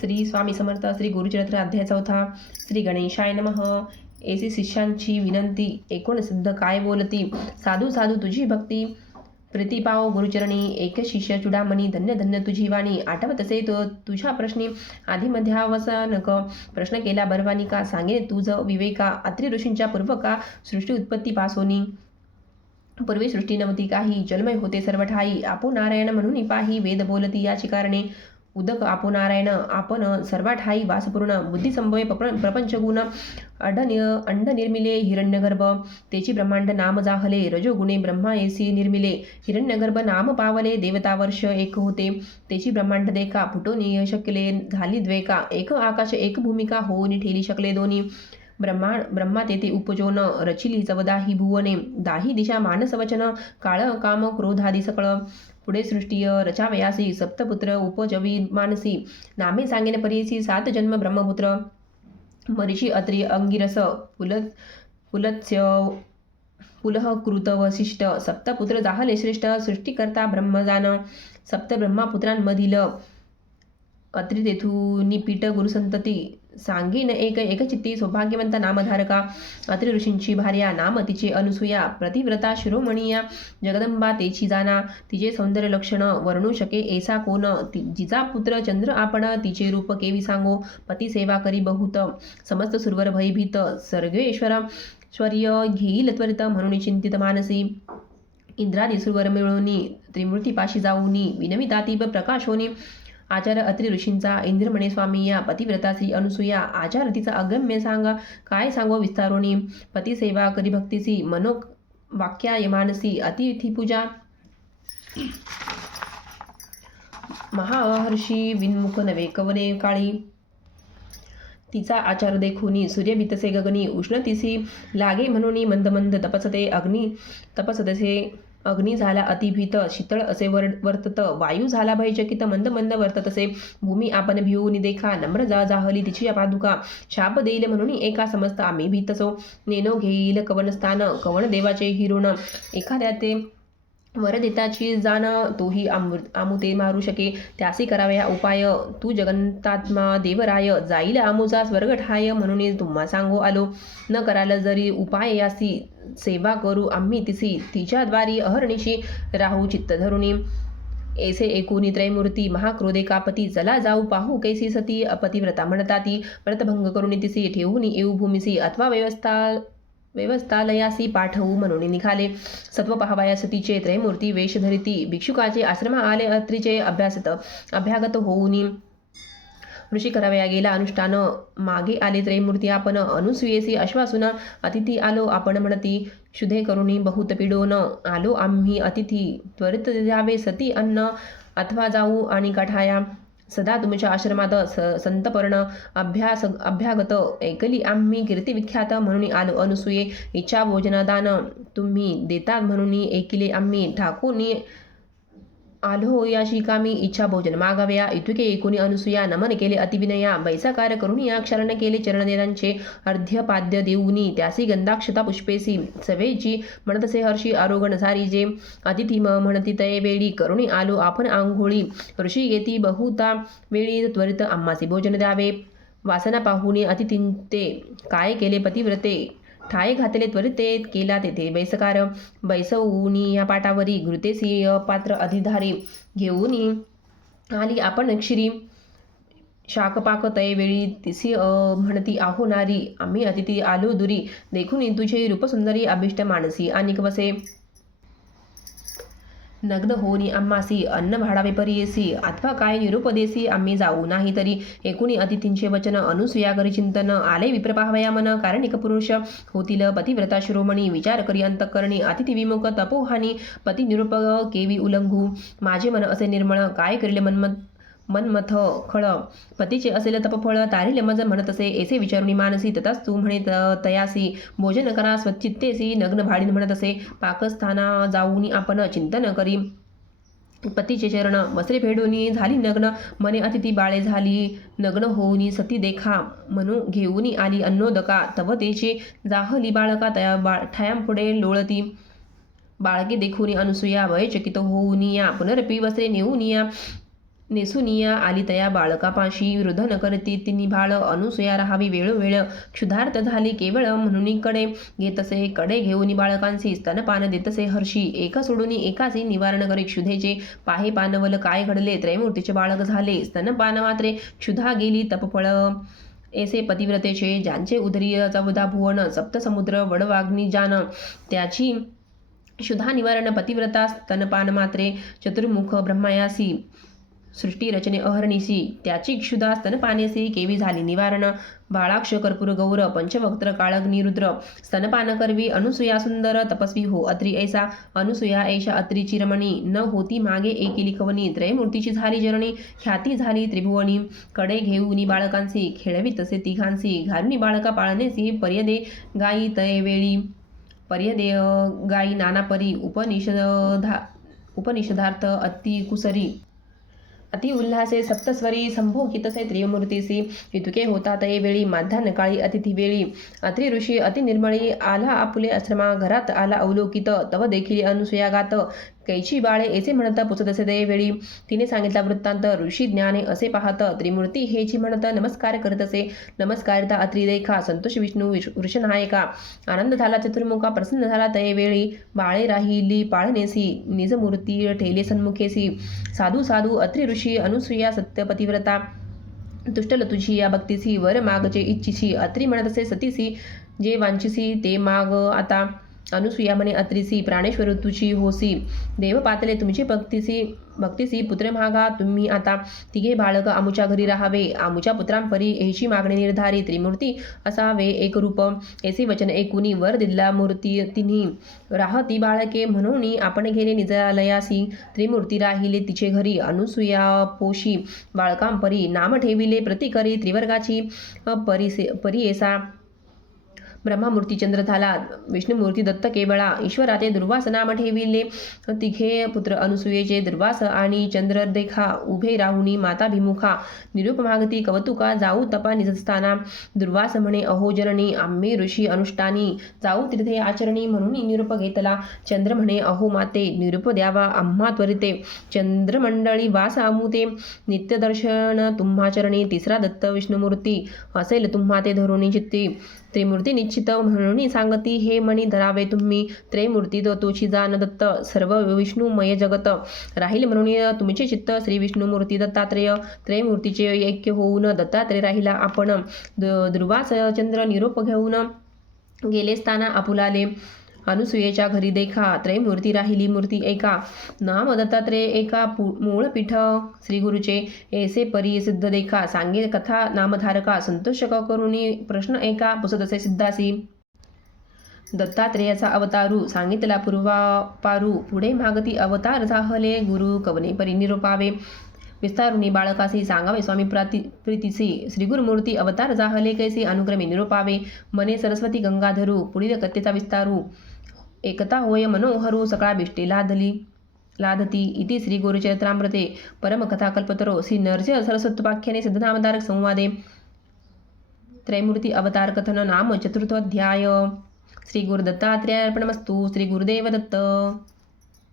श्री स्वामी समर्थ श्री गुरुचरित्र अध्याय चौथा श्री गणेशाय नमः. एसी शिष्यांची विनंती एकूण सिद्ध काय बोलती? साधू साधू तुझी भक्ती. प्रतिपाव गुरुचरणी एक शिष्य चुडामणी धन्य धन्य तुझी वाणी. आठवत असे तो तुझ्या प्रश्नी. आधी मध्यावसानक प्रश्न केला बरवानी का? सांगे तुझ विवेका. अत्रि ऋषींच्या पूर्व का सृष्टी उत्पत्ती पासोनी. पूर्वी सृष्टी नव्हती काही. जन्मय होते सर्व ठाई आपो नारायण म्हणून पाही. वेद बोलती याची कारणे. उदक आपो नारायण आपण सर्वा ठाई वासपूर्ण बुद्धिसंभवे प्रप- प्रपंचगुण अंड निर्मिले हिरण्यगर्भ तेची ब्रह्मांड नाम जाहले रजोगुणे ब्रह्मा एसी निर्मिले हिरण्यगर्भ नाम पावले देवतावर्ष एक होते तेची ब्रह्मांड देका फुटोनी शकले झाली द्वेका एक आकाश एक भूमिका होऊन ठेली शकले दोन्ही ब्रह्मा ब्रह्मा तेथे उपजोन रचिली चवदाही भुवने दाही दिशा मानसवचन काळ काम क्रोधादी सकळ पुढे सृष्टीय रचावयासी सप्तपुत्र उपजवी मानसी. नामे सांगेन परीसी सात जन्म ब्रह्मपुत्र. मरीषी अत्री अंगिरस पुल पुलत्स्य पुलह कृत वसिष्ठ. सप्तपुत्र जाहले श्रेष्ठ सृष्टीकर्ता ब्रह्मजान. सप्त ब्रह्मपुत्रांमधील अत्रि पीठ गुरुसंतती. सांगीन एक एकचित्ती सौभाग्यवंत नामधारका अत्रि ऋषींची भार्या नाम तिचे अनुसूया प्रतिव्रता शिरोमणीया जगदंबा तेची जाना तिचे सौंदर्य लक्षण वर्णू शके ऐसा कोण? ति- जिचा पुत्र चंद्र आपण तिचे रूप केवी सांगो? पती सेवा करी बहुत समस्त सुरवर भयभीत सर्गेश्वर श्वर्य घेईल त्वरित म्हणून चिंतित मानसी इंद्रादी सुरवर मिळवणी त्रिमूर्तीपाशी जाऊनी विनमितातीप प्रकाशोनी आचार्य अत्रि ऋषींचा इंद्रमणे स्वामी या पतिव्रता श्री अनुसूया आचारतीचा अगम्य सांगा. काय सांगो विस्तारोनी? पतिसेवा करी भक्तीसी मनो वाक्या यमानसी अतिथी पूजा महाहर्षी विनमुख नवे कवने काळी? तिचा आचार देखुनी सूर्य बितसे गगनी उष्ण तिसी लागे म्हणून मंद मंद तपसते अग्नी तपसतसे अग्नी झाला अतिभीत शीतळ असे वर वर्तत. वायू झाला भयचकित मंद मंद वर्तत असे. भूमी आपण भिवून देखा नम्र जा जाहली तिची पादुका शाप देईल म्हणून एका समस्त आम्ही भीतसो नेनो घेईल कवनस्थान कवन देवाचे हिरोण. एखाद्या ते वर देताची जाण तोही आमृ आमुते मारू शके. त्यासी करावया उपाय. तू जगन्तात्मा देवराय जाईल आमुचा स्वर्ग ठाय म्हणून तुम्हा सांगो आलो. न करायला जरी उपाय यासी सेवा करू आम्ही तिसी. तिच्याद्वारी अहर्निशी राहू चित्त धरुणी ऐसे एकूणी त्रयमूर्ती महाक्रोधे कापती. चला जाऊ पाहू कैसी सती. अपतिव्रता म्हणता ती. व्रतभंग करून तिसी. ठेवून येऊ भूमिसी. अथवा व्यवस्था व्यवस्थालयासी पाठवू म्हणून निघाले. सत्व पहावया सतीचे त्रयमूर्ती वेश धरिती भिक्षुकाचे आश्रमा आले अत्रीचे अभ्यासत. अभ्यागत होऊनी ऋषी करावया गेला. अनुष्ठान मागे आले त्रयमूर्ती आपण अनुसुयेसी अश्वासून अतिथी आलो आपण म्हणती शुधे करुणी बहुत पिडोन आलो आम्ही अतिथी त्वरित द्यावे सती अन्न अथवा जाऊ आणि कठाया सदा तुमच्या आश्रमात स संतपर्ण अभ्यास अभ्यागत ऐकली आम्ही कीर्तिविख्यात म्हणून आलो. अनुसूये इच्छा भोजनदान तुम्ही देतात म्हणून ऐकिले आम्ही ठाकून आलो या कामी इच्छा भोजन मागाव्या. इतुके एकूणी अनुसूया नमन केले अतिविनया. बैसाकार करून या क्षरण केले चरणदेदांचे अर्ध्यपाद्य देऊनी. त्यासी गंधाक्षता पुष्पेसी. सवेची म्हणतसे हर्षी आरोगण सारी जे अतिथी म म्हणती तये वेळी करुणी आलो आपण आंघोळी. ऋषी येती बहुता वेळी त्वरित आम्हासी भोजन द्यावे. वासना पाहुनी अतिथींते. काय केले पतिव्रते? ठाय घातले त्वरिते केला तेथे बैसकार बैसऊनी या पाटावरी घृतेसी पात्र अधिधारी घेऊन आली आपण क्षिरी. शाकपाक तय वेळी तिसी म्हणती आहो नारी आम्ही अतिथी आलो दुरी. देखून तुझे रूपसुंदरी अभिष्ट मानसी. आणि कसे नग्न होनी आम्हासी अन्न भाडावे परियेसी अथवा काय निरुपदेसी आम्ही जाऊ नाही तरी एकूणी अतिथींचे वचन अनुसूया करी चिंतन आले विप्रपाहवया मन कारणिक पुरुष होतील पतिव्रता शिरोमणी विचार करी अंतकरणी अतिथी विमुख तपोहानी पती निरुप केवी उलंघू माझे मन असे निर्मळ काय करिले मनमत मनमथ खळ. पतीचे असेल तपफळ तारिले मज म्हणत असे एसे विचारुणी मानसी तथाच तू म्हणे त- तयासी. भोजन करा स्वच्छित्तेसी नग्न भाडीन म्हणत असे पाकस्थाना जाऊनी आपण चिंतन करी. पतीचे चरण वस्त्रे फेडूनी झाली नग्न मने अतिथी बाळे झाली नग्न होऊनी सती देखा. म्हणू घेऊनी आली अन्नोदका तव तेचे जाहली बाळका तया बाळ ठायांपुढे लोळती. बाळके देखुनी अनुसूया भयचकित होऊनी या पुनरपी वस्त्रे नेऊनिया. नेसुनिया आली तया बाळकापाशी. वृद्ध न करती तिन्ही भाळ अनुसया राहावी वेळोवेळ. क्षुधार्थ झाली केवळ म्हणून कडे घेतसे कडे घेऊन बाळकांसी स्तनपान देतसे हर्षी. एका सोडून एकाची निवारण करी क्षुधेचे पाहे पानवल काय घडले? त्रयमूर्तीचे बाळक झाले. स्तनपान मात्रे. क्षुधा गेली तपफळ. ऐसे पतिव्रतेचे. ज्यांचे उदरी चौदा भुवन सप्तसमुद्र वडवाग्नी जान. त्याची क्षुधा निवारण पतिव्रता स्तनपान मात्रे. चतुर्मुख ब्रह्मायासी. सृष्टी रचने अहर्निशी त्याची क्षुधा स्तनपानेसी केवी झाली निवारण बाळाक्ष कर्पूर गौर पंचवक्त्र काळग निरुद्र स्तनपान करवी अनुसुया सुंदर तपस्वी हो अत्री ऐसा अनुसुया ऐशा अत्री चिरमणी न होती मागे एकी लिखवणी त्रयमूर्तीची झाली जननी ख्याती झाली त्रिभुवनी कडे घेऊनी बाळकांसी खेळवी तसे तिघांसी घालुनी बाळका पाळणेसी पर्यदे गायी तये वेळी पर्यदेय गायी नानापरी उपनिषदा उपनिषदार्थ अति कुसरी अति उल्हासे सप्तस्वरी संभोगितसे त्रियमूर्तीसी। हितुके होता तये वेळी माध्यान्ह काळी अतिथी वेळी। अत्रि ऋषी अति निर्मळी आला आपुले आश्रमा घरात आला अवलोकित तव देखील अनुसुयागात। कैची बाळे ऐसे म्हणत पुसत असे दये वेळी तिने सांगितला वृत्तांत ऋषी ज्ञाने असे पाहत त्रिमूर्ती हेची म्हणत नमस्कार करत असे. नमस्कारिता अत्रिरेखा संतोष विष्णू वृषनायका. आनंद झाला चतुर्मुखा प्रसन्न झाला तये वेळी बाळे राहिली पाळणेसी निजमूर्ती ठेले सन्मुखेसी. साधू साधू अत्रि ऋषी अनुसुया सत्यपतिव्रता तुष्टल तुझी या भक्तीसी वर मागचे इच्छिसी. अत्री म्हणत असे सतीसी जे वांचिसी ते माग आता अनुसुया म्हणे अत्रिसी प्राणेश्वर तुझी होसी. देव पातले तुमची भक्तीसी भक्तीसी पुत्र मागा तुम्ही आता तिघे बाळक आमुच्या घरी राहावे. आमुच्या पुत्रांपरी एशी मागणी निर्धारी त्रिमूर्ती असावे एक रूप. ऐसे वचन एकुनी वर दिला मूर्ती तिन्ही. राहती बाळके म्हणून आपण गेले निजालयासी. त्रिमूर्ती राहिले तिचे घरी अनुसुया पोशी. बाळकांपरी नाम ठेविले प्रतिकरी त्रिवर्गाची परिसे परियेसा. ब्रह्मामूर्ती चंद्र झाला विष्णुमूर्ती दत्त केवळा ईश्वराचे दुर्वास नाम ठेविले तिघे पुत्र अनुसुयेचे दुर्वास आणि चंद्रदेखा उभे राहुनी माताभिमुखा. निरुपमागती कवतुका जाऊ तपा निजस्थाना. दुर्वास म्हणे अहो जननी आम्ही ऋषी अनुष्ठानी. जाऊ तीर्थे आचरणी म्हणून निरूप घेतला. चंद्र म्हणे अहो माते निरूप द्यावा आम्हा त्वरिते. चंद्रमंडळी वास आमुते. नित्यदर्शन तुम्हा चरणी तिसरा दत्त विष्णुमूर्ती. असेल तुम्हा ते धरुणी चित्ती. त्रिमूर्ती निश्चित म्हणून सांगती हे म्हणी धरावे तुम्ही त्रयमूर्ती तोची जान दत्त सर्व विष्णुमय जगत राहील म्हणून तुमचे चित्त श्री विष्णुमूर्ती दत्तात्रेय. त्रयमूर्तीचे ऐक्य होऊन दत्तात्रेय राहिला आपण. द- दुर्वास चंद्र निरोप घेऊन गेले स्थाना आपुलाले अनुसुयेच्या घरी देखा त्रयमूर्ती राहिली मूर्ती एका. नाम दत्तात्रेय एका पु- मूळ पीठ श्री गुरुचे ऐसे परी सिद्ध देखा सांगे कथा नामधारका संतोष करुणी प्रश्न एका पुसत असे सिद्धासी. दत्तात्रेयाचा अवतारू सांगितला पूर्वापारू पुढे मागती अवतार झाहले गुरु कवने परी निरोपावे. विस्तारुनी बाळकासी सांगावे स्वामी प्राती प्रीतीसी. श्रीगुरुमूर्ती अवतार जाहले कैसी अनुक्रमे निरोपावे. मने सरस्वती गंगाधरू पुढील कथेचा विस्तारू. एकता होय मनोहरू सकाळ बिष्टी लादली लादती इति श्री गुरुचरित्रामृते परमकथा कल्पतरो श्री नरसिंह सरस्वत्पाख्याने सिद्धनामधारक संवादे त्रैमूर्ती अवतार कथन नाम चतुर्थोध्याय श्री गुरुदत्तात्रेयार्पणमस्तु श्री गुरुदेव दत्त